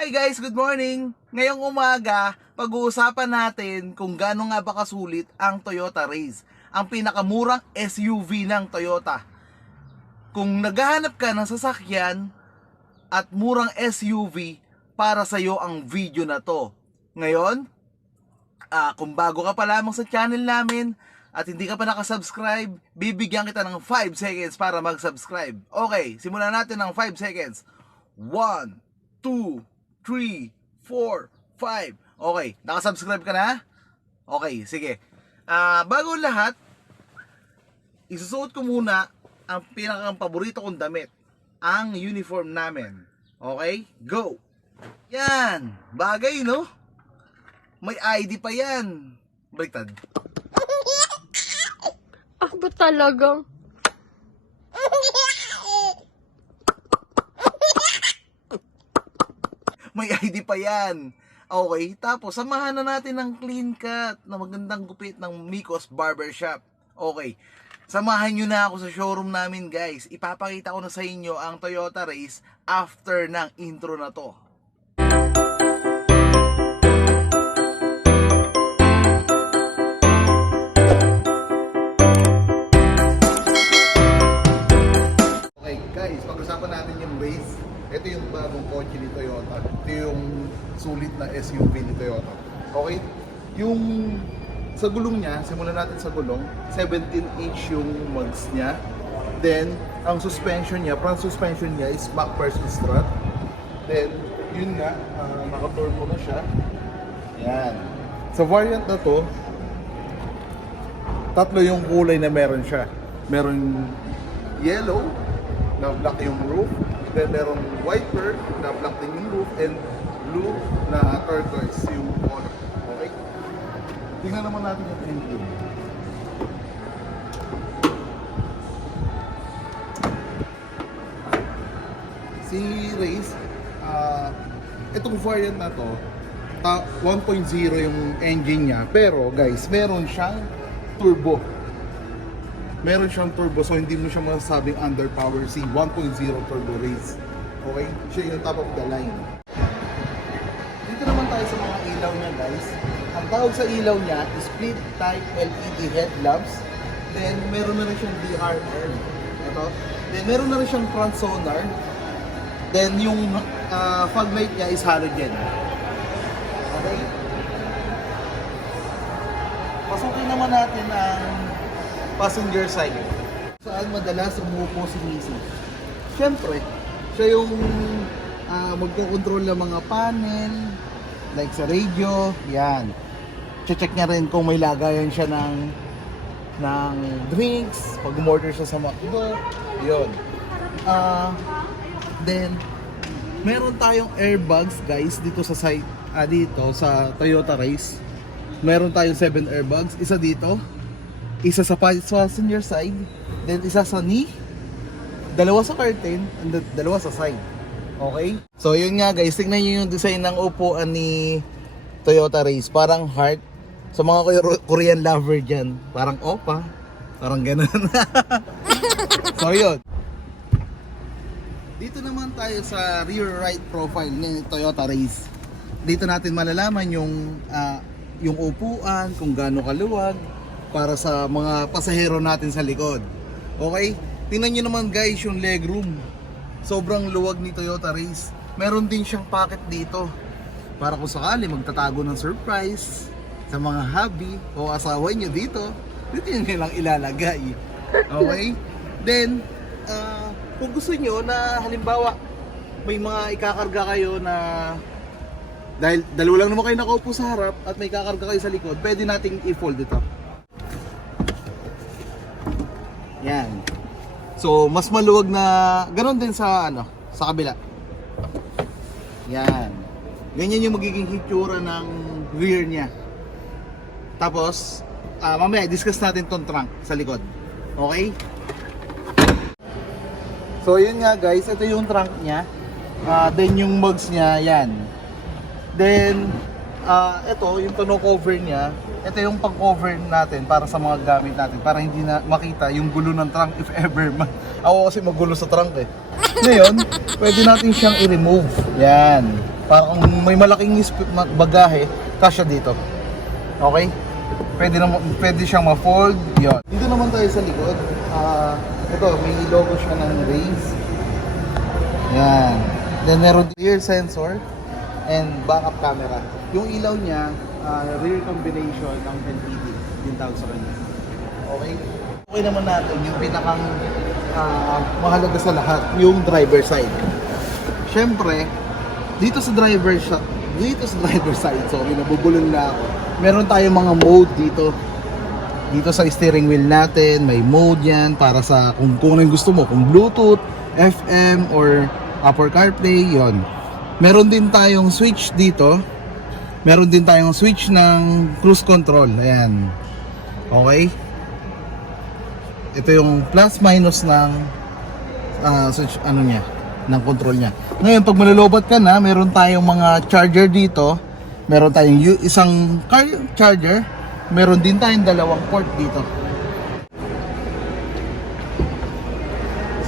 Hi guys, good morning! Ngayong umaga, pag-uusapan natin kung gaano nga ba kasulit ang Toyota Raze, ang pinakamurang SUV ng Toyota. Kung naghahanap ka ng sasakyan at murang SUV, para sa iyo ang video na to. Ngayon, kung bago ka pa lamang sa channel namin at hindi ka pa nakasubscribe, bibigyan kita ng 5 seconds para mag-subscribe. Okay, simulan natin ng 5 seconds. 1, 2, 3, 4, 5. Okay, nakasubscribe ka na? Okay, sige. Bago lahat, isusuot ko muna ang pinaka-paborito kong damit, ang uniform namin. Okay, go! Yan, bagay no? May ID pa yan. Baliktad. Ba talagang? May ID pa yan. Okay, tapos samahan na natin ng clean cut na magandang gupit ng Mikos Barbershop. Okay, samahan nyo na ako sa showroom namin guys. Ipapakita ko na sa inyo ang Toyota Raze after ng intro na to. Okay guys, pag-usapan natin yung Raze. Ito yung bagong kotse ni Toyota. Ito yung sulit na SUV ni Toyota. Okay? Yung sa gulong niya, simulan natin sa gulong. 17-inch yung mugs niya. Then, ang suspension niya, front suspension niya is back person strut. Then, yun nga, naka-turbo na siya. Yan. Sa variant na to, tatlo yung kulay na meron siya. Meron yellow, na black yung roof. Then merong wiper na black din yung roof, and blue na turquoise yung color. Okay? Tingnan naman natin yung engine. Si Raze, itong variant na to, 1.0 yung engine niya, pero guys, meron siyang turbo. Meron siyang turbo, so hindi mo siya masasabing underpower si 1.0 turbo Raze. Okay? Siya yung top of the line. Dito naman tayo sa mga ilaw niya guys. Ang tawag sa ilaw niya is split type LED headlamps. Then meron na rin siyang DRL. Ito. Then meron na rin siyang front sonar. Then yung fog light niya is halogen. Okay? Pasukin naman natin ang passenger side. Saan madalas umuupo si Mrs. Siyempre, siya yung magkocontrol ng mga panel, like sa radio, yan. Check niya rin kung may lagayan siya ng drinks, pag umorder siya sa McDo, yun. Then, meron tayong airbags guys dito sa side, dito sa Toyota Raze. Meron tayong 7 airbags, isa dito, isa sa passenger side, then isa sa knee, dalawa sa curtain, and dalawa sa side. Okay? So yun nga guys, tingnan nyo yung design ng upuan ni Toyota Raze. Parang heart. Sa mga Korean lover dyan, parang opa. Parang ganun. So yun. Dito naman tayo sa rear right profile ni Toyota Raze. Dito natin malalaman yung upuan, kung gaano kaluwag, para sa mga pasahero natin sa likod. Okay? Tingnan nyo naman guys yung legroom. Sobrang luwag ni Toyota Raze. Meron din siyang pocket dito para kung sakali magtatago ng surprise sa mga hubby o asawa nyo dito. Dito nyo lang ilalagay. Okay? Then, kung gusto nyo na halimbawa may mga ikakarga kayo na dahil dalawa lang naman kayo nakaupo sa harap at may ikakarga kayo sa likod, pwede nating i-fold ito. Yan. So, mas maluwag na ganoon din sa sa kabila. Yan. Ganyan yung magiging hitsura ng rear niya. Tapos, mamaya discuss natin tong trunk sa likod. Okay? So, yun nga guys, ito yung trunk niya. Then yung mugs niya, yan. Then, ito yung tonneau cover niya. Ito yung pang-cover natin para sa mga gamit natin, para hindi na makita yung gulo ng trunk if ever. Ako kasi magulo sa trunk eh. Ngayon, pwede natin siyang i-remove. Yan. Para kung may malaking bagahe, kasya dito. Okay? Pwede siyang ma-fold. Yun. Dito naman tayo sa likod. Ito, may logo siya ng Raze. Yan. Then meron rear sensor and backup camera. Yung ilaw niya, rear combination ng LED. Yung tawag sa kanya. Okay? Okay naman natin yung pinakang mahalaga sa lahat, yung driver side. Siyempre, dito sa driver side, sorry, nabubulol na ako. Meron tayong mga mode dito. Dito sa steering wheel natin, may mode yan para sa kung ano yung gusto mo, kung Bluetooth, FM, or Apple CarPlay, yon. Meron din tayong switch dito. Meron din tayong switch ng cruise control. Ayan. Okay? Ito yung plus minus ng switch, ano niya, ng control niya. Ngayon, pag malolobat ka na, meron tayong mga charger dito. Meron tayong isang car charger. Meron din tayong dalawang port dito.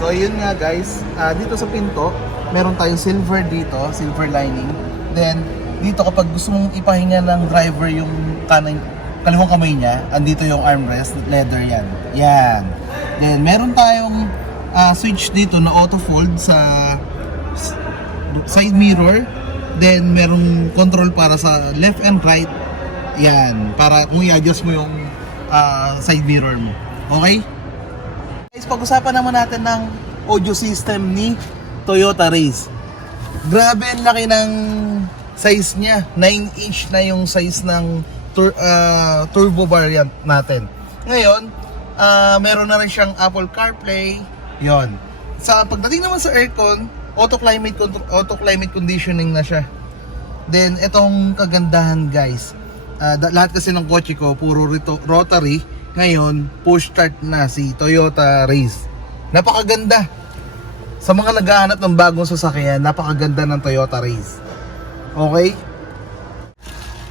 So yun nga guys, dito sa pinto, meron tayong silver dito, silver lining. Then dito kapag gusto mong ipahinga ng driver yung kaliwang kamay niya, andito yung armrest, leather yan. Yan. Then meron tayong switch dito na auto fold sa side mirror. Then merong control para sa left and right. Yan, para kung i-adjust mo yung side mirror mo. Okay? Guys, pag-usapan naman natin ng audio system ni Toyota Raze. Grabe ang laki ng size niya. 9-inch na yung size ng turbo variant natin. Ngayon, meron na rin siyang Apple CarPlay. Yon. Sa pagdating naman sa aircon, auto climate conditioning na siya. Then, itong kagandahan guys, lahat kasi ng kotse ko puro rotary. Ngayon push start na si Toyota Raze. Napakaganda. Sa mga naghahanap ng bagong sasakyan, napakaganda ng Toyota Raze. Okay?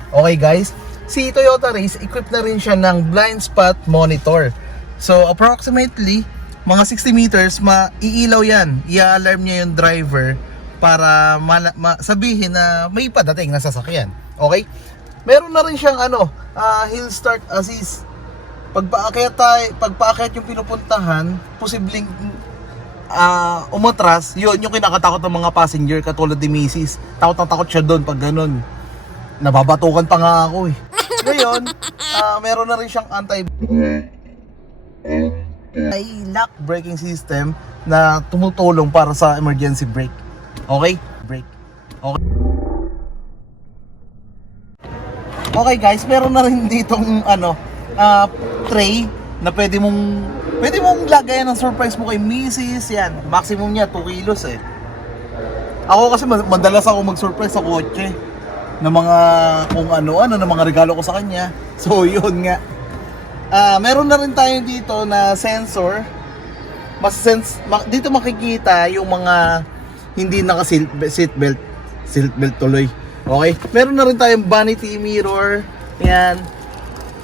Okay guys, si Toyota Raze equipped na rin siya ng blind spot monitor. So approximately mga 60 meters maiilaw yan. I-alarm niya yung driver para sabihin na may padating na sasakyan. Okay? Meron na rin siyang hill start assist. Pagpaakyat yung pinupuntahan, posibleng umatras, yun yung kinakatakot ng mga passenger katulad ni Mrs. Takot na takot siya doon pag ganun. Nababatukan pa nga ako eh. Ngayon, meron na rin siyang anti-lock braking system na tumutulong para sa emergency brake. Okay? Brake. Okay. Okay guys, meron na rin ditong tray na pwede mong lagayan ng surprise mo kay Mrs. Yan, maximum niya 2 kilos eh. Ako kasi madalas ako mag-surprise sa kotse ng mga kung ano-ano, ng mga regalo ko sa kanya. So yun nga. Meron na rin tayo dito na sensor. Dito makikita yung mga hindi naka-seatbelt tuloy. Okay? Meron na rin tayong vanity mirror. Yan.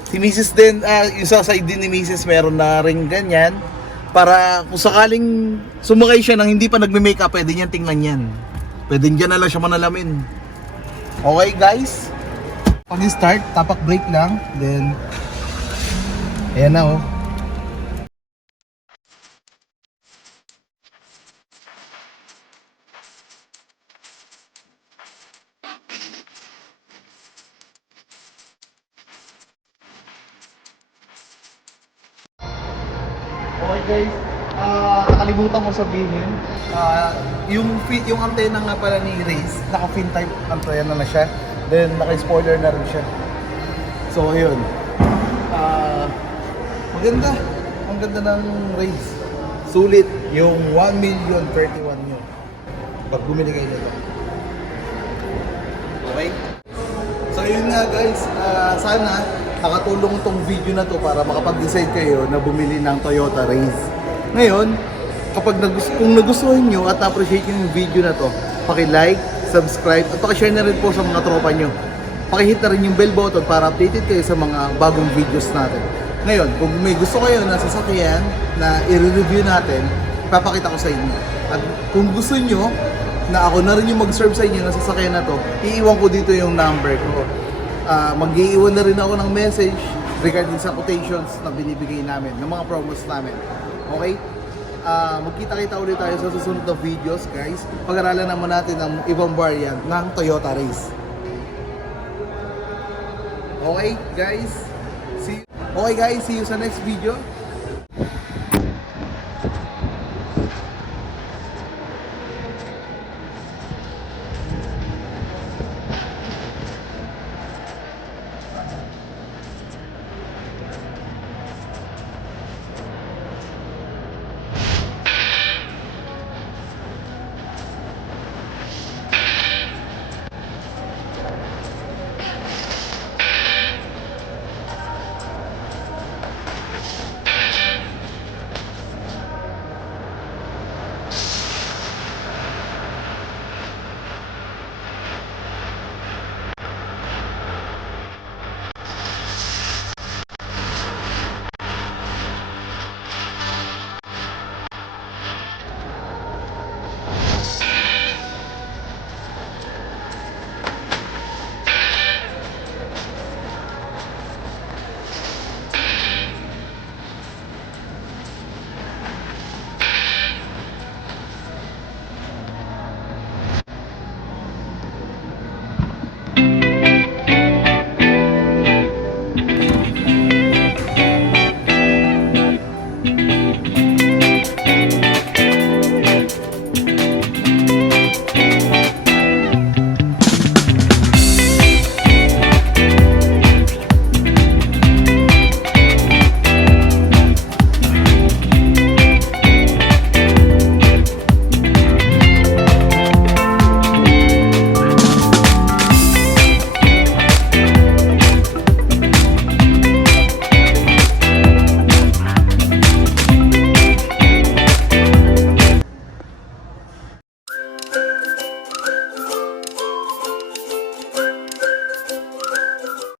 Si Mrs. din, yung sa side din ni Mrs. meron na rin ganyan. Para kung sakaling sumakay siya nang hindi pa nagme-makeup, pwede niyan tingnan yan. Pwede niyan na lang siya manalamin. Okay guys? Pag start, tapak brake lang. Then, ayan na oh. Okay guys, nakalimutan ko sabihin, yung antena nga pala ni Raze, naka-fin type antena na siya, then naka-spoiler na rin siya. So ayun, maganda, ang ganda ng Raze. Sulit yung 1,031,000 yun pag bumili kayo nito. Okay? So yun nga guys, sana nakatulong itong video na to para makapag-decide kayo na bumili ng Toyota Raze. Ngayon, kung nagustuhan nyo at appreciate nyo yung video na to, paki-like, subscribe, at paki-share na rin po sa mga tropa nyo. Paki-hit na rin yung bell button para updated kayo sa mga bagong videos natin. Ngayon, kung may gusto kayo na sasakyan na i-review natin, ipapakita ko sa inyo. At kung gusto nyo, na ako na rin yung mag-serve sa inyo ng sasakyan na to, iiwan ko dito yung number ko. Mag-iiwan na rin ako ng message regarding sa quotations na binibigay namin, ng mga promos namin. Okay? Magkita-kita ulit tayo sa susunod na videos, guys. Pag-aralan naman natin ang ibang variant ng Toyota Race. Okay, guys? See you sa next video.